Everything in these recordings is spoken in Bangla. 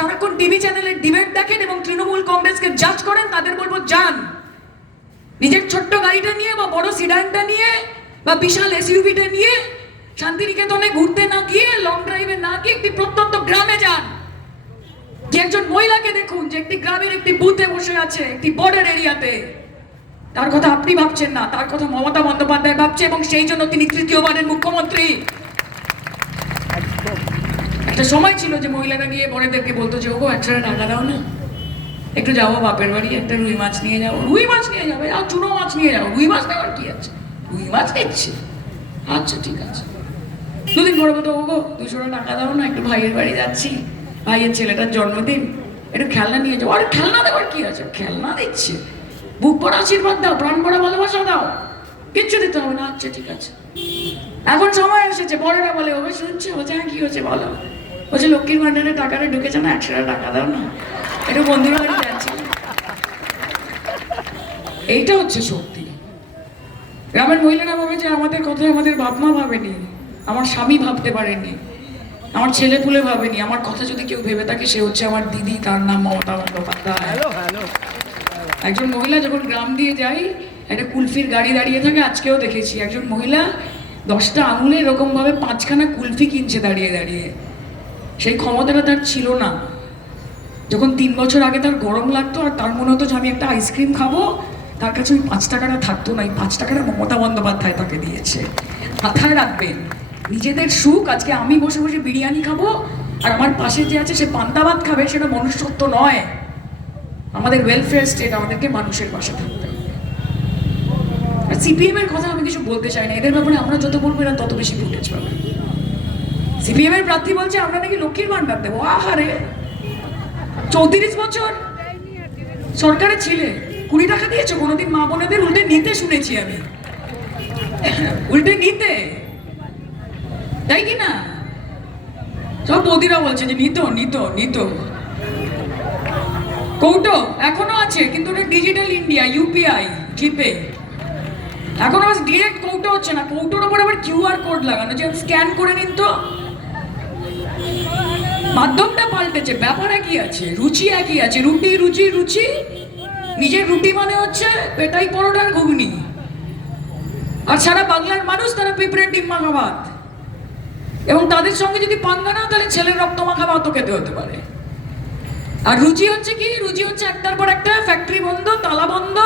সারাক্ষণ টিভি চ্যানেলে ডিবেট দেখেন এবং তৃণমূল কংগ্রেসকে জাজ করেন, তাদের বলবো যান, নিজের ছোট্ট গাড়িটা নিয়ে বা বড় সিডানটা নিয়ে বা বিশাল এসইউভিটা নিয়ে শান্তিনিকেতনে ঘুরতে না গিয়ে, লং ড্রাইভে না গিয়ে একটি প্রত্যন্ত গ্রামে যান। যে একজন মহিলাকে দেখুন যে একটি গ্রামের একটি বুথে বসে আছে, একটি বর্ডার এরিয়াতে। তার কথা আপনি ভাবছেন না, তার কথা মমতা বন্দ্যোপাধ্যায় ভাবছে, এবং সেই জন্য তিনি তৃতীয়বারের মুখ্যমন্ত্রী। একটা সময় ছিল যে মহিলারা গিয়ে বড়দেরকে বলতো যে ওগো 100 টাকা দাও না, একটু যাবো বাপের বাড়ি, একটা রুই মাছ নিয়ে যাবো। রুই মাছ নিয়ে যাবে, আর চুনো মাছ নিয়ে যাবো। রুই মাছ নেওয়ার কি আছে, রুই মাছ নিচ্ছে, আচ্ছা ঠিক আছে। দুদিন পরে বলতো ওগো 200 টাকা দাও না, একটু ভাইয়ের বাড়ি যাচ্ছি, ভাইয়ের ছেলেটার জন্মদিন, একটু খেলনা নিয়ে যাবো। আরে খেলনা দেওয়ার কি আছে, খেলনা দিচ্ছে, বুক ভরা আশীর্বাদ দাও, প্রাণ ভরা ভালোবাসা দাও, কিচ্ছু দিতে হবে না, আচ্ছা ঠিক আছে। এখন সময় এসেছে, বড়রা বলে ওকে শুনছে, বলছে হ্যাঁ কি হচ্ছে বলো, বলছে লক্ষ্মীর ভান্ডারে টাকাটা ঢুকেছে না, 100 টাকা দাও না, একটু বন্ধুর বাড়ি যাচ্ছি। এইটা হচ্ছে শক্তি। গ্রামের মহিলারা ভাবে যে আমাদের কথা আমাদের বাপ মা ভাবেনি, আমার স্বামী ভাবতে পারেনি, আমার ছেলে পুলে ভাবেনি, আমার কথা যদি কেউ ভেবে থাকে সে হচ্ছে আমার দিদি, তার নাম মমতা বন্দ্যোপাধ্যায়। একজন মহিলা যখন গ্রাম দিয়ে যায়, একটা কুলফির গাড়ি দাঁড়িয়ে থাকে, আজকেও দেখেছি একজন মহিলা 10টা আঙুলে এরকম ভাবে 5খানা কুলফি কিনছে দাঁড়িয়ে দাঁড়িয়ে। সেই ক্ষমতাটা তার ছিল না। যখন 3 বছর আগে তার গরম লাগতো আর তার মনে হতো যে আমি একটা আইসক্রিম খাবো, তার কাছে ওই 5 টাকাটা থাকতো না। এই 5 টাকাটা মমতা বন্দ্যোপাধ্যায় তাকে দিয়েছে। মাথায় রাখবেন, নিজেদের সুখ, আজকে আমি বসে বসে বিরিয়ানি খাবো আর আমার পাশে যে আছে সে পান্তা ভাত খাবে, সেটা মনুষ্যত্ব নয়। আমাদের ওয়েলফেয়ার স্টেট, আমাদেরকে মানুষের পাশে থাকতে হবে। আর সিপিএম এর কথা আমি কিছু বলতে চাই না, এদের ব্যাপারে আমরা যত বলবো এরা তত বেশি ফুটেজ পাবে। সিপিএম এর প্রার্থী বলছে আমরা নাকি লক্ষ্মীর ভান্ডার দেবো। আহারে, 34 বছর সরকারে ছিলে, 20 টাকা দিয়েছো কোনোদিন মা বোনেদের? উল্টে নিতে শুনেছি আমি, উল্টে নিতে, তাই কি না? সব বৌদিরা বলছে যে নিত নিত নিত। কৌটো এখনো আছে, কিন্তু ওটা ডিজিটাল ইন্ডিয়া, ইউপিআই, জিপে। এখন আবার ডিরেক্ট কৌটো হচ্ছে না, কৌটোর উপর আবার কিউআর কোড লাগানো, যে স্ক্যান করে নিন। তো মাধ্যমটা পাল্টেছে, ব্যাপারে কি আছে, রুচি একই আছে, রুটি রুচি রুচি। নিজের রুটি মানে হচ্ছে পেটাই পরোটার ঘুগনি, আর সারা বাংলার মানুষ তারা পিঁপড়ের ডিম মাখা ভাত। এবং তাদের সঙ্গে যদি পাঙ্গা না, তাহলে ছেলের রক্ত মাখা ভাতও খেতে হতে পারে। আর রুচি হচ্ছে কি, রুচি হচ্ছে একটার পর একটা ফ্যাক্টরি বন্ধ, তালা বন্ধ,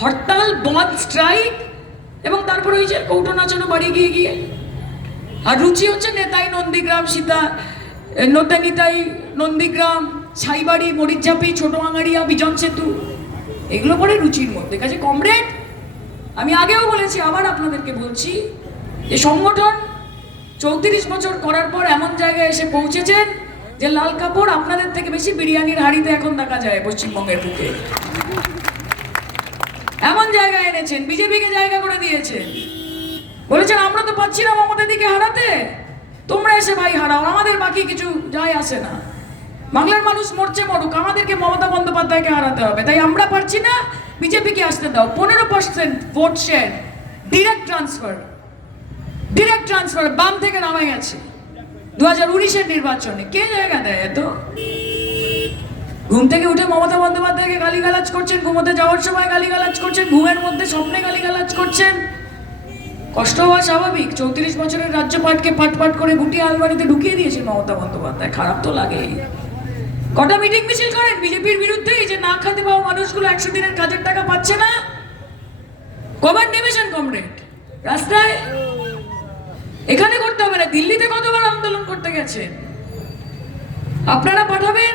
হরতাল, বন্ধ, স্ট্রাইক, এবং তারপরে ওই যে কৌটো নাচানো বাড়ি গিয়ে গিয়ে। আর রুচি হচ্ছে নেতাই নন্দীগ্রাম, সীতা নিতাই নন্দীগ্রাম, ছাইবাড়ি, মরিচঝাপি, ছোট আঙাড়িয়া, বিজন সেতু, এগুলো পরে রুচির মধ্যে। কাজে কমরেড, আমি আগেও বলেছি, আবার আপনাদেরকে বলছি, যে সংগঠন 34 বছর করার পর এমন জায়গায় এসে পৌঁছেছেন যে লাল কাপড় আপনাদের থেকে বেশি বিরিয়ানির হাড়িতে এখন দেখা যায় পশ্চিমবঙ্গের বুকে। এমন জায়গায় এনেছেন, বিজেপিকে জায়গা করে দিয়েছেন। বলেছেন আমরা তো পাচ্ছি না মমতা দিকে হারাতে, তোমরা এসে ভাই হারাও, আমাদের বাকি কিছু যায় আসে না। বাংলার মানুষ মরছে মরুক, আমাদেরকে মমতা বন্দ্যোপাধ্যায়কে হারাতে হবে। তাই আমরা পারছি না, বিজেপিকে আসতে দাও। 15% vote share, direct transfer, direct transfer বাম থেকে নামে গেছে 2019-এর নির্বাচনে। কে জায়গা দেয় এত? ঘুম থেকে উঠে মমতা বন্দ্যোপাধ্যায়কে গালিগালাজ করছেন, ঘুমোতে যাওয়ার সময় গালিগালাজ করছেন, ঘুমের মধ্যে স্বপ্নে গালিগালাজ করছেন। কষ্ট হওয়া স্বাভাবিক। 34 বছরের রাজ্যপাটকে পাট পাট করে গুটিয়ে আলমারিতে ঢুকিয়ে দিয়েছেন মমতা বন্দ্যোপাধ্যায়, খারাপ তো লাগেই। কটা মিটিং মিছিল করেন বিজেপির বিরুদ্ধে, এই যে না খেতে পাওয়া মানুষগুলো 100 দিনের কাজের টাকা পাচ্ছে না। কবার নেমেছেন কমরেড রাস্তায়? এখানে করতে হবে না, দিল্লিতে কতবার আন্দোলন করতে গেছেন। আপনারা পাঠাবেন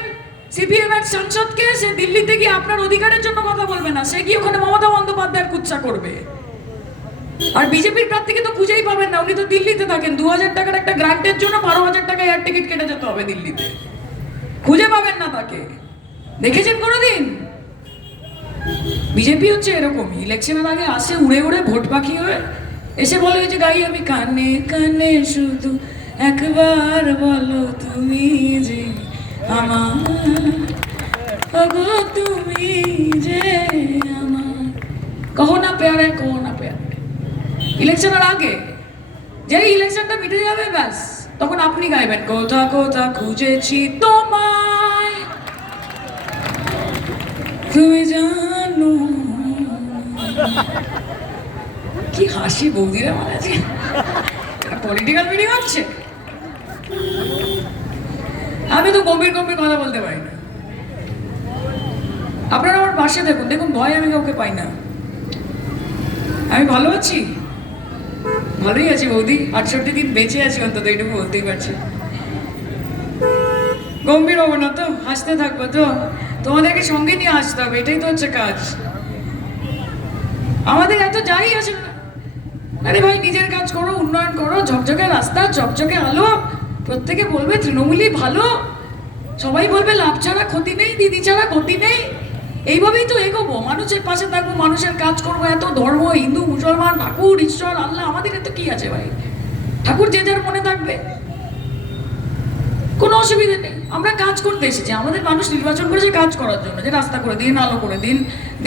সিপিএম এর সাংসদকে, সে দিল্লিতে গিয়ে আপনার অধিকারের জন্য কথা বলবে না, সে গিয়ে ওখানে মমতা বন্দ্যোপাধ্যায়ের কুৎসা করবে। আর বিজেপির প্রার্থীকে তো খুঁজেই পাবেন না, উনি তো দিল্লিতে থাকেন। 2000 টাকার একটা গ্রান্টের জন্য 12,000 টাকা এয়ার টিকিট কেটে যেতে হবে দিল্লিতে, খুঁজে পাবেন না তাকে। দেখেছেন কোনোদিন? বিজেপি হচ্ছে এরকমই, ইলেকশনের আগে আসে উড়ে উড়ে ভোট পাখি হয়ে, এসে বলে যে গাই আমি কানে কানে শুধু একবার বলো তুমি যে আমার, তুমি যে আমার, কহো না প্যারে, কহো না প্যারে। ইলেকশনের আগে, যেই ইলেকশনটা মিটে যাবে ব্যাস তখন আপনি গাইবেন কোথা কোথা খুঁজেছি তোমায়, তুমি জানো কি হাসি বৌদিরা আমার আছে, পলিটিক্যাল মিটিং হচ্ছে। আমি তো গম্ভীর গম্ভীর কথা বলতে পারি না। আপনারা আমার পাশে দেখুন, দেখুন ভয় আমি কাউকে পাই না। আমি ভালো আছি, ভালোই আছি বৌদি, 68 দিন বেঁচে আছি অন্তত, এইটুকু বলতেই পারছি। গম্ভীর হবো না তো, হাসতে থাকবো তো, তোমাদেরকে সঙ্গে নিয়ে আসতে হবে, এটাই তো হচ্ছে কাজ আমাদের। এত যাই আছে না, আরে ভাই নিজের কাজ করো, উন্নয়ন করো, ঝকঝকে রাস্তা, ঝকঝকে আলো, প্রত্যেকে বলবে তৃণমূলই ভালো, সবাই বলবে লাভ ছাড়া ক্ষতি নেই, দিদি ছাড়া ক্ষতি নেই। এইভাবেই তো এগোবো, মানুষের পাশে থাকবো, মানুষের কাজ করবো। এত ধর্ম, হিন্দু মুসলমান, ঠাকুর ঈশ্বর আল্লাহ, আমাদের এত কি আছে ভাই? ঠাকুর যে যার মনে থাকবে, কোনো অসুবিধা নেই। আমরা কাজ করতে এসেছি, আমাদের মানুষ নির্বাচন করেছে কাজ করার জন্য, যে রাস্তা করে দিন, আলো করে দিন,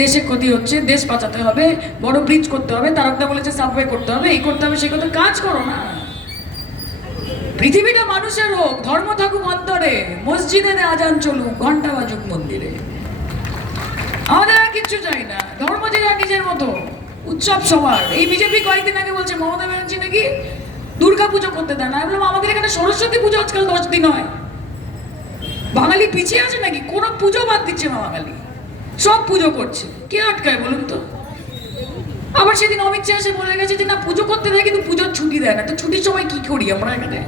দেশে ক্ষতি হচ্ছে, দেশ বাঁচাতে হবে, বড় ব্রিজ করতে হবে, তারকদা বলেছে সাবওয়ে করতে হবে, এই করতে হবে, সেই করতে, কাজ করো না। পৃথিবীটা মানুষের হোক, ধর্ম থাকুক অন্তরে, মসজিদে আজান চলুক, ঘন্টা বাজুক মন্দিরে, আমাদের আর কিচ্ছু চাই না। ধর্ম যে যার নিজের মতো, উৎসব সবার। এই বিজেপি কয়েকদিন আগে বলছে মমতা ব্যানার্জি নাকি দুর্গা পুজো করতে দেয় না। আমি বললাম আমাদের এখানে সরস্বতী পুজো আজকাল 10 দিন হয়, বাঙালি পিছিয়ে আছে নাকি? কোনো পুজো বাদ দিচ্ছে না বাঙালি, সব পুজো করছে, কে আটকায় বলুন তো? আবার সেদিন অমিত শাহ এসে বলে গেছে যে না পুজো করতে দেয় কিন্তু পুজোর ছুটি দেয় না। তো ছুটির সময় কি করি আমরা এখানে?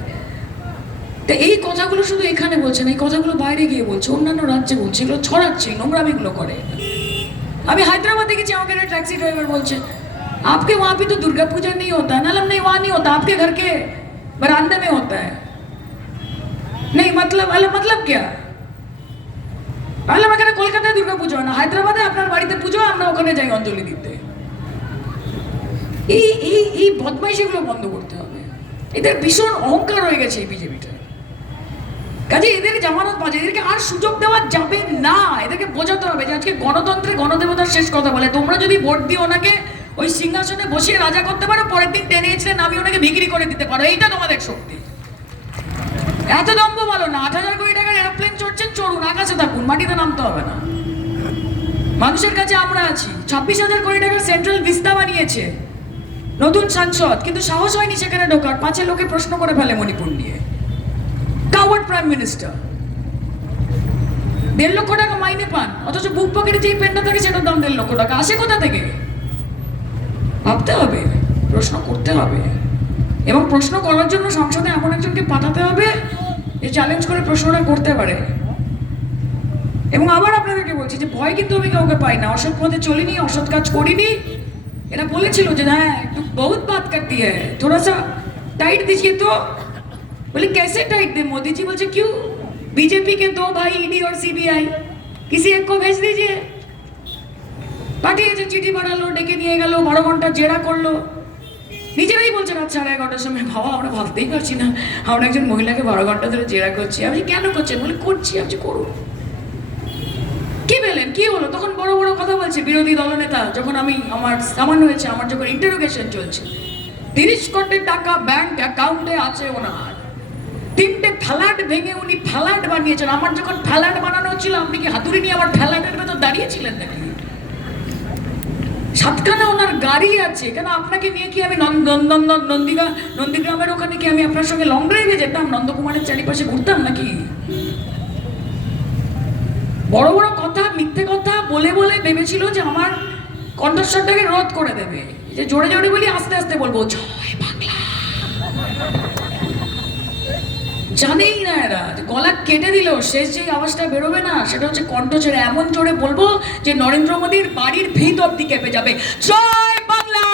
তো এই কথাগুলো শুধু এখানে বলছে না, এই কথাগুলো বাইরে গিয়ে বলছে, অন্যান্য রাজ্যে বলছে, এগুলো ছড়াচ্ছে, নোংরামিগুলো করে। আমি হায়দ্রাবাদ দেখেছি, আমাকে একটা टैक्सी ड्राइवर बोलছে आपके वहाँ पे तो दुर्गा पूजा नहीं होता है ना। नहीं वहाँ नहीं होता, आपके घर के बरामदे में होता है। नहीं मतलब मतलब क्या? তাহলে এখানে কলকাতায় দুর্গা পুজো হয় না, হায়দ্রাবাদে আপনার বাড়িতে পুজো, আমরা ওখানে যাই অঞ্জলি দিতে। এই এই এই বদমাইশিগুলো বন্ধ করতে হবে। এদের ভীষণ অহংকার হয়ে গেছে এই বিজেপিটা। কাজে এদের জামানত বাজে, এদেরকে আর সুযোগ দেওয়া যাবে না। এদেরকে বোঝাতে হবে যে আজকে গণতন্ত্রে গণদেবতার শেষ কথা বলে, তোমরা যদি ভোট দিয়ে ওনাকে ওই সিংহাসনে বসিয়ে রাজা করতে পারো, পরের দিন টেনে এসে নামিয়ে ওনাকে বিক্রি করে দিতে পারো, এইটা তোমাদের শক্তি। এত দম্ভ বলো না। 8,000 কোটি টাকার এরোপ্লেন চড়ছেন, চড়ুন, আকাশে থাকুন, মাটিতে নামতে হবে না। মানুষের কাছে আমরা আছি। 26,000 কোটি টাকার সেন্ট্রাল ভিস্তা বানিয়েছে নতুন সাংসদ, কিন্তু সাহস হয়নি সেখানে ঢোকার। 5 লোকে প্রশ্ন করে ফেলে মণিপুর নিয়ে। Coward prime minister. 1.5 লক্ষ টাকা মাইনে পান, অথচ বুক পকেটে যে পেনটা থাকে সেটার দাম 1.5 লক্ষ টাকা। আসে কোথা থেকে? ভাবতে হবে, প্রশ্ন করতে হবে, এবং প্রশ্ন করার জন্য সংসদে এমন একজনকে পাঠাতে হবে যে চ্যালেঞ্জ করে প্রশ্নটা করতে পারে। এবং আবার আপনাদেরকে বলছি যে ভয় কিন্তু আমি কাউকে পাই না, অসৎ পথে চলিনি, অসৎ কাজ করিনি। এরা বলেছিল যে হ্যাঁ একটু বহুত बात करती है, थोड़ा सा टाइट दीजिए। तो बोले कैसे टाइट दे? मोदी जी बोलছে क्यों? बीजेपी के 2 भाई ईडी और सीबीआई, किसी एक को भेज दीजिए। পাঠিয়েছে, চিঠি বানালো, ডেকে নিয়ে গেল, 12 ঘন্টা জেরা করলো। নিজেরাই বলছেন রাত 11:30টার সময়, বাবা আমরা ভাবতেই পারছি না আমরা একজন মহিলাকে 12 ঘন্টা ধরে জেরা করছি। আমি কেন করছেন? বলে করছি। আমি করুন, কি বলেন, কি হলো? তখন বড় বড় কথা বলছে বিরোধী দলনেতা। যখন আমি আমার সামান্য হয়েছে, আমার যখন ইন্টারোগেশন চলছে, 30 কোটি টাকা ব্যাংক অ্যাকাউন্টে আছে ওনার, 3টে ফ্ল্যাট ভেঙে উনি ফ্ল্যাট বানিয়েছেন। আমার যখন ফ্ল্যাট বানানো হচ্ছিল, আপনি কি হাতুড়ি নিয়ে আমার ফ্ল্যাটের ভেতর দাঁড়িয়েছিলেন নাকি? 7খানা ওনার গাড়ি আছে। কেন আপনাকে নিয়ে কি আমি নন্দীগ্রামের ওখানে কি আমি আপনার সঙ্গে লং ড্রাইভে যেতাম, নন্দকুমারের চারিপাশে ঘুরতাম নাকি? বড় বড় কথা, মিথ্যে কথা বলে বলে ভেবেছিল যে আমার কণ্ঠস্বরটাকে রোধ করে দেবে, যে জোরে জোরে বলি, আস্তে আস্তে বলবো জয় বাংলা। জানেই না এরা যে গলা কেটে দিলেও শেষ যে আওয়াজটা বেরোবে না, সেটা হচ্ছে কণ্ঠ ছেড়ে এমন জোরে বলবো যে নরেন্দ্র মোদীর বাড়ির ভিত অব্দি কেঁপে যাবে। জয় বাংলা,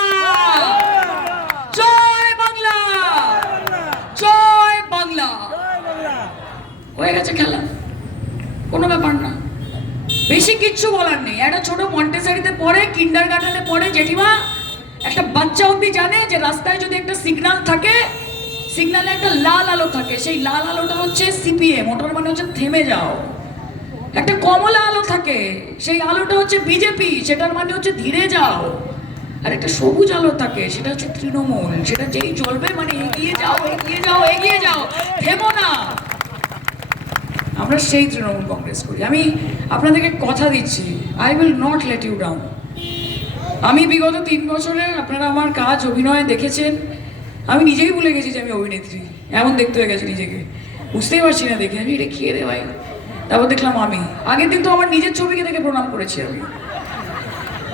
জয় বাংলা, জয় বাংলা। হয়ে গেছে খেলা, কোনো ব্যাপার না, বেশি কিচ্ছু বলার নেই। একটা ছোট মন্টেসারিতে পড়ে, কিন্ডারগার্টেনে পড়ে জেঠিমা, একটা বাচ্চা অব্দি জানে যে রাস্তায় যদি একটা সিগন্যাল থাকে, সিগন্যালে একটা লাল আলো থাকে, সেই লাল আলোটা হচ্ছে সিপিএম, মোটর মানে হচ্ছে থেমে যাও। একটা কমলা আলো থাকে, সেই আলোটা হচ্ছে বিজেপি, সেটার মানে হচ্ছে ধীরে যাও। আর একটা সবুজ আলো থাকে, সেটা হচ্ছে তৃণমূল, সেটা যেই জ্বলবে মানে এগিয়ে যাও, এগিয়ে যাও, এগিয়ে যাও, থেমো না। আমরা সেই তৃণমূল কংগ্রেস করি। আমি আপনাদেরকে কথা দিচ্ছি, I will not let you down. আমি বিগত 3 বছরে আপনারা আমার কাজ অভিনয় দেখেছেন, আমি নিজেই ভুলে গেছি যে আমি অভিনেত্রী, এমন দেখতে হয়ে গেছে নিজেকে, বুঝতেই পারছি না দেখে আমি এটা খেয়ে রে ভাই। তারপর দেখলাম আমি আগের দিন তো আমার নিজের ছবিকে দেখে প্রণাম করেছি আমি,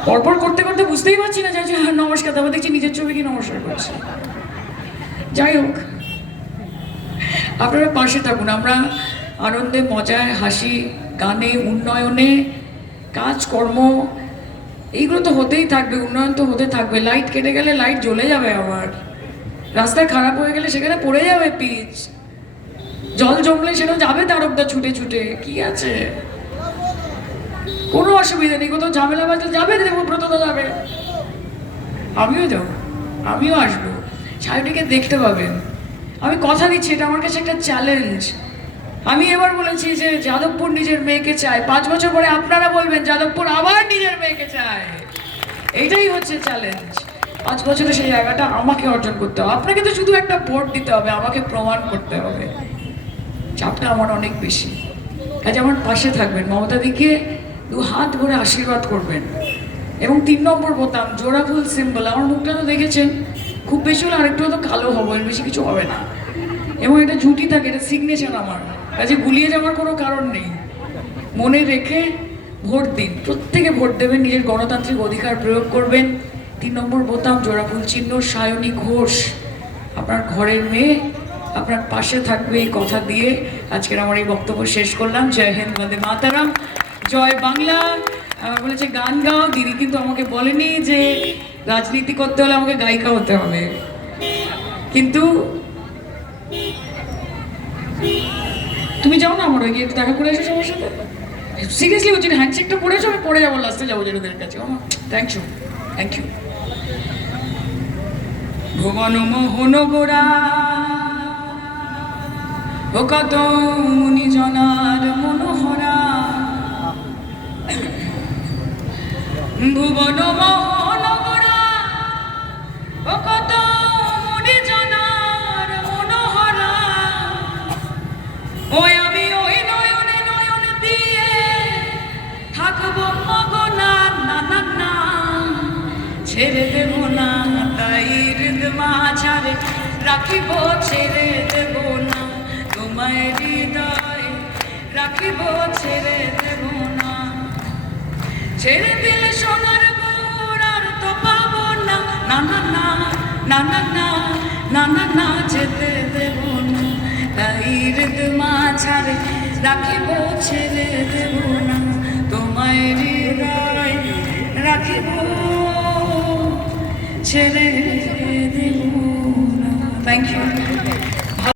পরপর করতে করতে বুঝতেই পারছি না যে হ্যাঁ নমস্কার, তারপর দেখছি নিজের ছবিকে নমস্কার করছি। যাই হোক, আপনারা পাশে থাকুন, আমরা আনন্দে মজায় হাসি গানে উন্নয়নে কাজকর্ম এইগুলো তো হতেই থাকবে, উন্নয়ন তো হতে থাকবে। লাইট কেটে গেলে লাইট জ্বলে যাবে, আবার রাস্তায় খারাপ হয়ে গেলে সেখানে পড়ে যাবে পিচ, জল জমলে সেটা যাবে তারকদা ছুটে ছুটে, কি আছে কোনো অসুবিধা নেই। কোথাও ঝামেলা বাজলে যাবে, দেবব্রতদা যাবে, আমিও যাবো, আমিও আসবো, ছায়াটিকে দেখতে পাবেন। আমি কথা দিচ্ছি, এটা আমার কাছে একটা চ্যালেঞ্জ। আমি এবার বলেছি যে যাদবপুর নিজের মেয়েকে চায়, 5 বছর পরে আপনারা বলবেন যাদবপুর আবার নিজের মেয়েকে চায়। এইটাই হচ্ছে চ্যালেঞ্জ। 5 বছরে সেই জায়গাটা আমাকে অর্জন করতে হবে। আপনাকে তো শুধু একটা ভোট দিতে হবে, আমাকে প্রমাণ করতে হবে। চাপটা আমার অনেক বেশি, কাজে আমার পাশে থাকবেন, মমতাদিকে 2 হাত ভরে আশীর্বাদ করবেন। এবং 3 নম্বর বোতাম জোড়া ফুল সিম্বল, আমার মুখটা তো দেখেছেন, খুব বেশি হলে আরেকটু হয়তো কালো হবো, এর বেশি কিছু হবে না। এবং এটা ঝুঁটি থাকে, এটা সিগনেচার আমার, কাজে গুলিয়ে যাওয়ার কোনো কারণ নেই। মনে রেখে ভোট দিন, প্রত্যেকে ভোট দেবেন, নিজের গণতান্ত্রিক অধিকার প্রয়োগ করবেন। 3 নম্বর বোতাম জোড়া ফুল চিহ্ন, সায়নী ঘোষ আপনার ঘরের মেয়ে, আপনার পাশে থাকবে এই কথা দিয়ে আজকের আমার এই বক্তব্য শেষ করলাম। জয় হিন্দ, বন্দে মাতারাম, জয় বাংলা। বলেছে গান গাও, দিদি কিন্তু আমাকে বলেনি যে রাজনীতি করতে হলে আমাকে গায়িকা হতে হবে, কিন্তু তুমি যাও না আমার ওই গিয়ে দেখা করে এসো সবার সাথে, সিরিয়াসলি বলছি, হ্যান্ডশেকটা পড়েছো, আমি পড়ে যাবো, লাস্টে যাবো জেরুদের কাছে। Thank you, thank you. Bhuban Mohan Gora ও কত মুনি জনার মনোহরা, ভুবন মোহন গোড়া ও কত মুনি জনার মনোহরা, ওই আমি ওই নয়নে নয়ন দিয়ে থাকবো মগনা, না না না ছেড়ে দেব না, তাই মাঝারে রাখিব, ছেড়ে দেব না তোমায় হৃদয়ে রাখিব, ছেড়ে দেব না। ছেড়ে দিলে সোনার গোড়ার তো পাবো না, না না না না না না না না না যেতে দেব না, তাই মাঝারে রাখিব, ছেড়ে দেব না তোমায় হৃদয়ে রাখিব, ছেড়ে দেব না। Thank you.